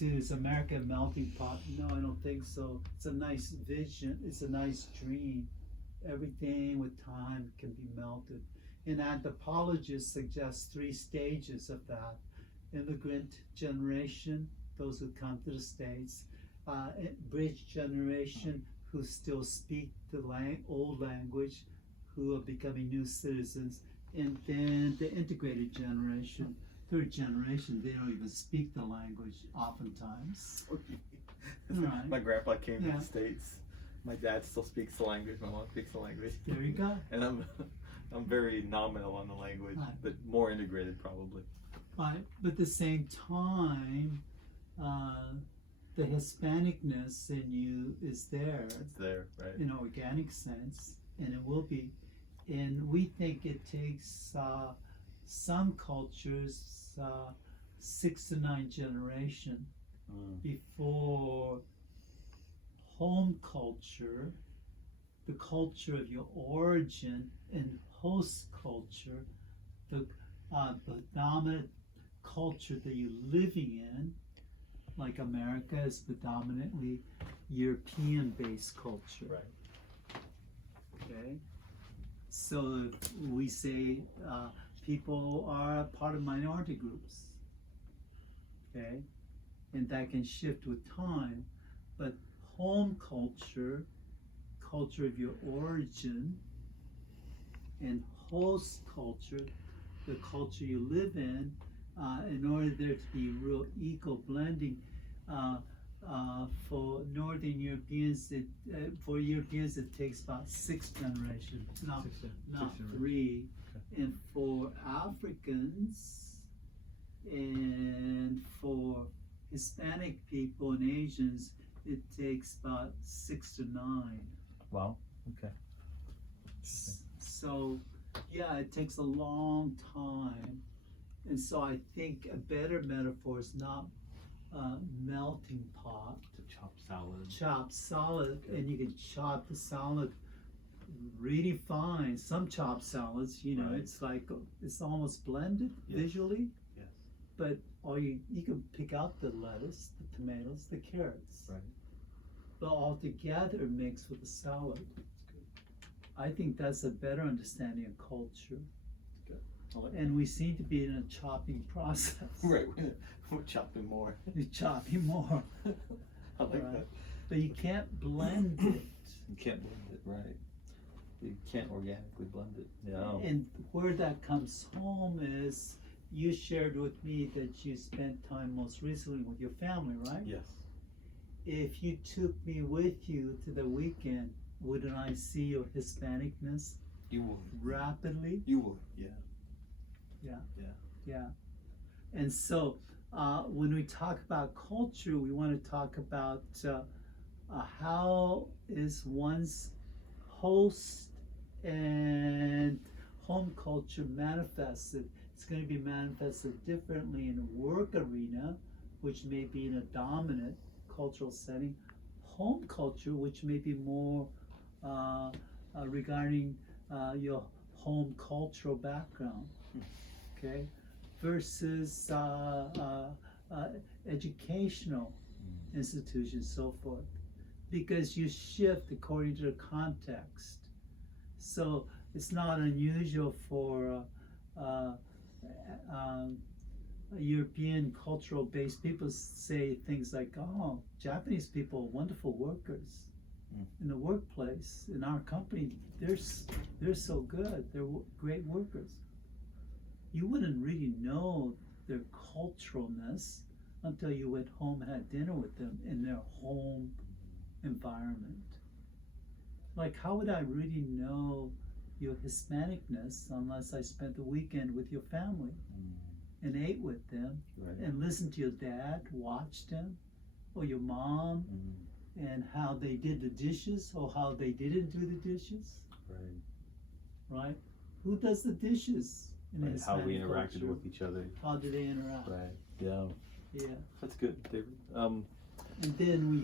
too, is America a melting pot? No, I don't think so. It's a nice vision, it's a nice dream. Everything with time can be melted. And anthropologists suggest 3 stages of that. Immigrant generation, those who come to the States, bridge generation, who still speak the old language, who are becoming new citizens, and then the integrated generation, 3rd generation, they don't even speak the language oftentimes. Right. My grandpa came Yeah. to the States. My dad still speaks the language. My mom speaks the language. There you go. And I'm very nominal on the language, Right. but more integrated probably. Right, but at the same time, the Hispanicness in you is there. It's there, right? In an organic sense, and it will be. And we think it takes some cultures 6 to 9 generation before home culture, the culture of your origin, and host culture, the dominant culture that you're living in, like America is predominantly European-based culture. Right. Okay, so if we say people are part of minority groups, okay, and that can shift with time, but home culture, culture of your origin, and host culture, the culture you live in order there to be real equal blending, for Northern Europeans, for Europeans it takes about 6 generations, not 3. Okay. And for Africans and for Hispanic people and Asians, it takes about 6 to 9. Wow. Okay. So, yeah, it takes a long time. And so I think a better metaphor is not melting pot. To chop salad. Chop salad, Okay. and you can chop the salad really fine. Some chopped salads, you know, Right. it's like it's almost blended Yes. visually. Yes. But you can pick out the lettuce, the tomatoes, the carrots. Right. But all together mixed with the salad. That's good. I think that's a better understanding of culture. Good. I like And we seem to be in a chopping process. Right. We're chopping more. You're chopping more. I like Right. that. But you can't blend it. You can't blend it, right? You can't organically blend it. Yeah. And where that comes home is you shared with me that you spent time most recently with your family, right? Yes. If you took me with you to the weekend, wouldn't I see your Hispanicness You will. rapidly? You will. Yeah. Yeah. Yeah. Yeah. And so when we talk about culture, we want to talk about how is one's host and home culture manifested. It's going to be manifested differently in a work arena, which may be in a dominant cultural setting, home culture, which may be more regarding your home cultural background, okay, versus educational institutions, so forth, because you shift according to the context. So it's not unusual for European cultural based people say things like, oh, Japanese people are wonderful workers in the workplace. In our company, they're so good, they're great workers. You wouldn't really know their culturalness until you went home and had dinner with them in their home environment. Like, how would I really know your Hispanicness unless I spent the weekend with your family and ate with them, Right. and listened to your dad, watched him, or your mom, and how they did the dishes or how they didn't do the dishes, Right. right? Who does the dishes in Right. How Hispanic we interacted culture? with each other. How do they interact? Right. Yeah. Yeah. That's good, David. And then we